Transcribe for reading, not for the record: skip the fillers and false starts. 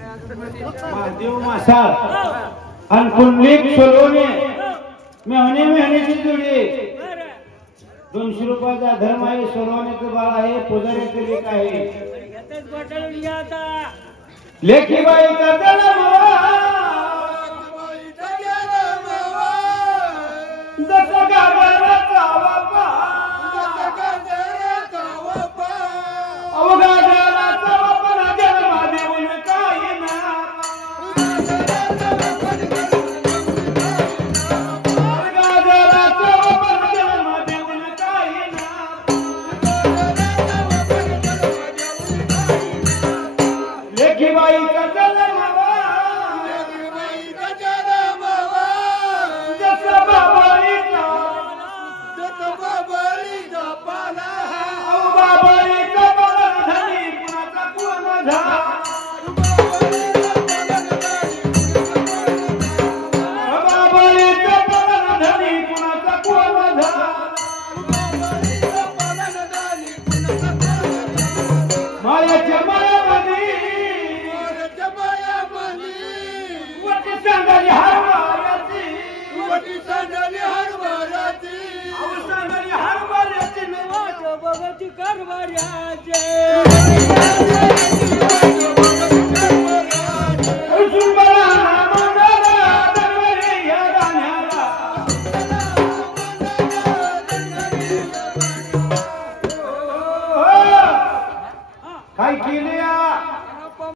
महादेव मासा आणि कुंडलिक सोलवणे मेहने मेहनेची जोडी 200 रुपयाचा धर्म आहे. सोलवण्याचं बाळ आहे. पुजाऱ्याचं लेख आहे. लेखीबाईचा जन्म जसा गाजराचा बापा अवघाजराचा बापा जन्मा देऊन काही ना गाजराचा बापा जन्मा देऊन काही ना लेखीबाईचा जन्म करवाऱ्याचे